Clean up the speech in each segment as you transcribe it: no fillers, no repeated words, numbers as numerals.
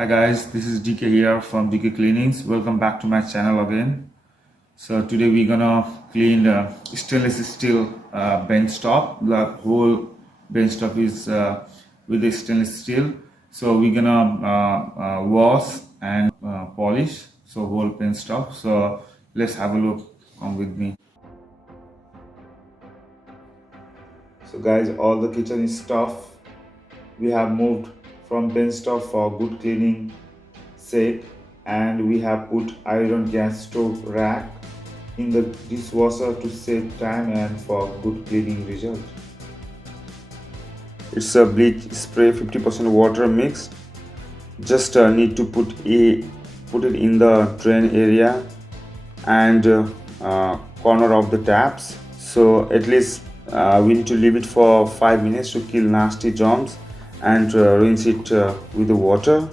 Hi guys, this is DK here from Dkcleanings. Welcome back to my channel again. So today we're gonna clean the stainless steel bench top. The whole bench top is with the stainless steel. So we're gonna wash and polish so whole bench top. So let's have a look. Come with me. So guys, all the kitchen stuff we have moved from bench top for good cleaning sake, and we have put iron gas stove rack in the dishwasher to save time and for good cleaning result. It's a bleach spray 50% water mix. Just need to put it in the drain area and corner of the taps. So at least we need to leave it for 5 minutes to kill nasty germs and rinse it with the water.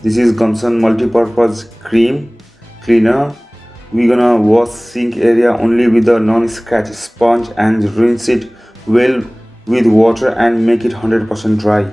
This is Gumption multi-purpose cream cleaner. We're gonna wash sink area only with a non-scratch sponge and rinse it well with water and make it 100% dry.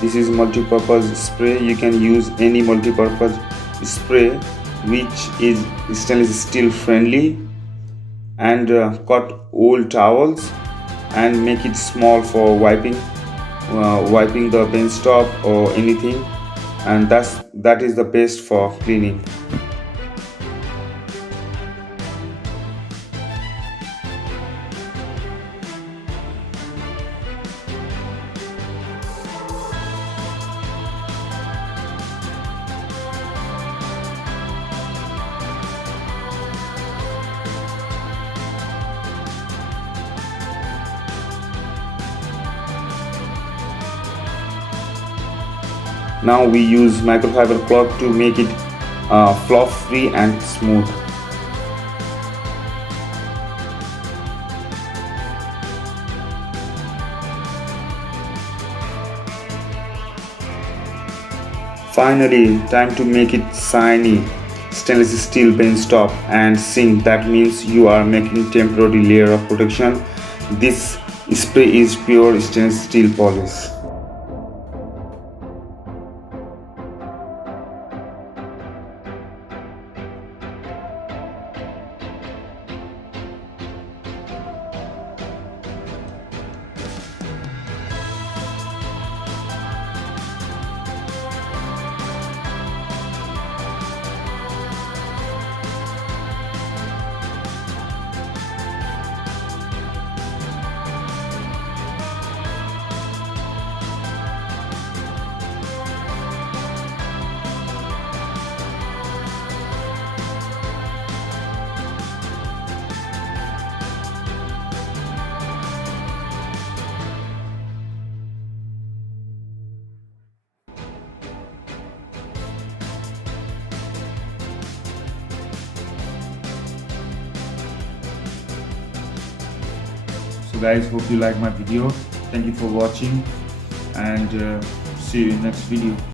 This is multi-purpose spray. You can use any multi-purpose spray which is stainless steel friendly, and cut old towels and make it small for wiping the bench top or anything, and that is the best for cleaning. Now we use microfiber cloth to make it fluff free and smooth. Finally, time to make it shiny. Stainless steel bench top and sink. That means you are making temporary layer of protection. This Spray is pure stainless steel polish. So guys, hope you like my video. Thank you for watching, and see you in next video.